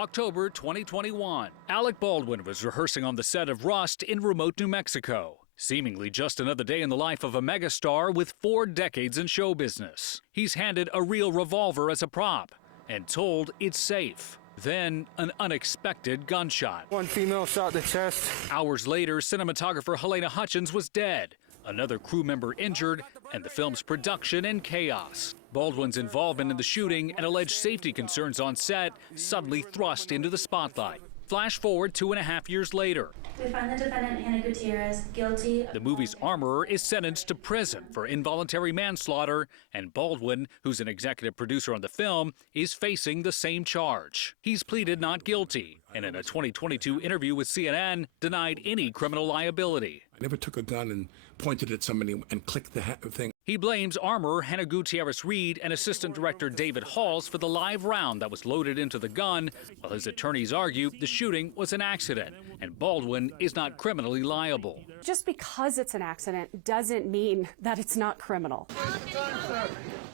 October 2021. Alec Baldwin was rehearsing on the set of Rust in remote New Mexico. Seemingly just another day in the life of a megastar with 4 decades in show business. He's handed a real revolver as a prop and told it's safe. Then an unexpected gunshot. One female shot the chest. Hours later, cinematographer Helena Hutchins was dead. Another crew member injured, and the film's production in chaos. Baldwin's involvement in the shooting and alleged safety concerns on set suddenly thrust into the spotlight. Flash forward 2.5 years later. We find the defendant, Hannah Gutierrez, guilty. The movie's armorer is sentenced to prison for involuntary manslaughter, and Baldwin, who's an executive producer on the film, is facing the same charge. He's pleaded not guilty, and in a 2022 interview with CNN, denied any criminal liability. I never took a gun and pointed at somebody and clicked the thing. He blames armorer Hannah Gutierrez Reed and assistant director David Halls for the live round that was loaded into the gun, while his attorneys argue the shooting was an accident and Baldwin is not criminally liable. Just because it's an accident doesn't mean that it's not criminal.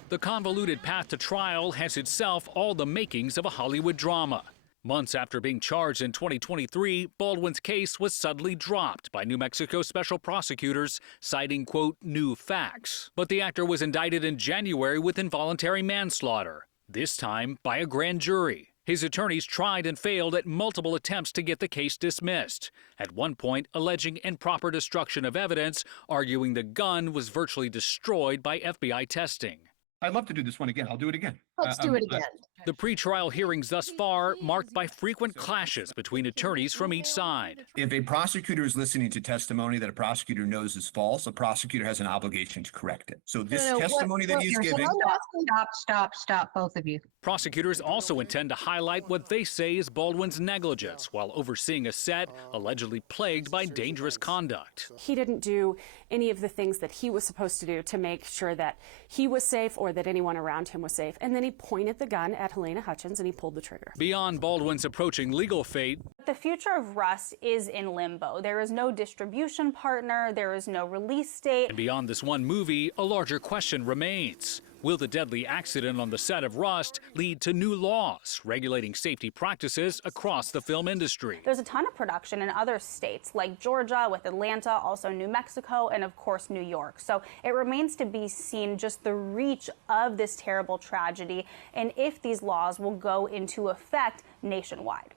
The convoluted path to trial has itself all the makings of a Hollywood drama. Months after being charged in 2023, Baldwin's case was suddenly dropped by New Mexico special prosecutors, citing, quote, new facts. But the actor was indicted in January with involuntary manslaughter, this time by a grand jury. His attorneys tried and failed at multiple attempts to get the case dismissed, at one point alleging improper destruction of evidence, arguing the gun was virtually destroyed by FBI testing. I'd love to do this one again. I'll do it again. Let's do it again. The pretrial hearings thus far marked by frequent clashes between attorneys from each side. If a prosecutor is listening to testimony that a prosecutor knows is false, a prosecutor has an obligation to correct it. So this testimony that he's giving... Stop, both of you. Prosecutors also intend to highlight what they say is Baldwin's negligence while overseeing a set allegedly plagued by dangerous conduct. He didn't do any of the things that he was supposed to do to make sure that he was safe or that anyone around him was safe. And then he pointed the gun at Helena Hutchins and he pulled the trigger. Beyond Baldwin's approaching legal fate, the future of Rust is in limbo. There is no distribution partner, there is no release date. And beyond this one movie, a larger question remains. Will the deadly accident on the set of Rust lead to new laws regulating safety practices across the film industry? There's a ton of production in other states like Georgia, with Atlanta, also New Mexico, and of course New York. So it remains to be seen just the reach of this terrible tragedy and if these laws will go into effect nationwide.